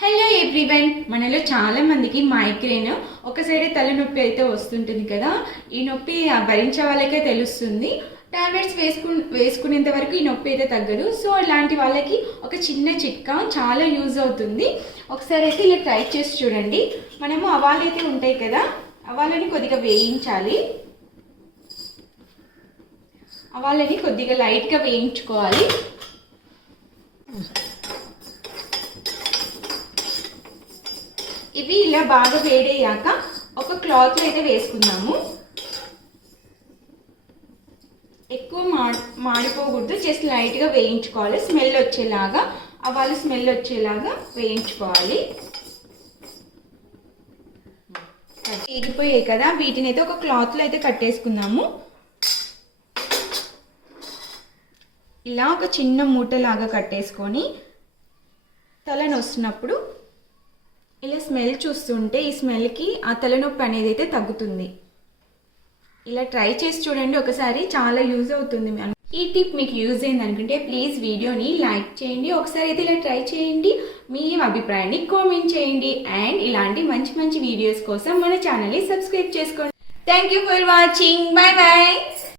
Hello everyone, మనలో చాలా మందికి మైగ్రేన్ ఒక సైడే తలనొప్పి అయితే వస్తుంటుంది కదా. ఈ నొప్పి భరించే వాళ్ళకే తెలుస్తుంది. టాబ్లెట్స్ వేసుకునేంత వరకు ఈ నొప్పి అయితే తగ్గదు. సో అలాంటి వాళ్ళకి ఒక చిన్న చిట్కా చాలా యూజ్ అవుతుంది. ఒకసారి అయితే ఇలా ట్రై చేసి చూడండి. మనము ఆవాలు అయితే ఉంటాయి కదా, ఆవాలని కొద్దిగా వేయించాలి. ఆవాలని కొద్దిగా లైట్గా వేయించుకోవాలి. ఇవి ఇలా బాగా వేడయ్యాక ఒక క్లాత్ అయితే వేసుకుందాము. ఎక్కువ మాడిపోకూడదు, జస్ట్ లైట్గా వేయించుకోవాలి. స్మెల్ వచ్చేలాగా, ఆవాలు స్మెల్ వచ్చేలాగా వేయించుకోవాలి. వేగిపోయాయి కదా, వీటిని అయితే ఒక క్లాత్లో అయితే కట్టేసుకుందాము. ఇలా ఒక చిన్న మూటలాగా కట్టేసుకొని తలనొస్తున్నప్పుడు ఇలా స్మెల్ చూస్తుంటే ఈ స్మెల్కి ఆ తలనొప్పి అనేది అయితే తగ్గుతుంది. ఇలా ట్రై చేసి చూడండి ఒకసారి, చాలా యూజ్ అవుతుంది. ఈ టిప్ మీకు యూజ్ అయింది అనుకుంటే ప్లీజ్ వీడియోని లైక్ చేయండి. ఒకసారి అయితే ఇలా ట్రై చేయండి. మీ అభిప్రాయాన్ని కామెంట్ చేయండి. అండ్ ఇలాంటి మంచి మంచి వీడియోస్ కోసం మన ఛానల్ని సబ్స్క్రైబ్ చేసుకోండి. Thank you for watching. Bye bye.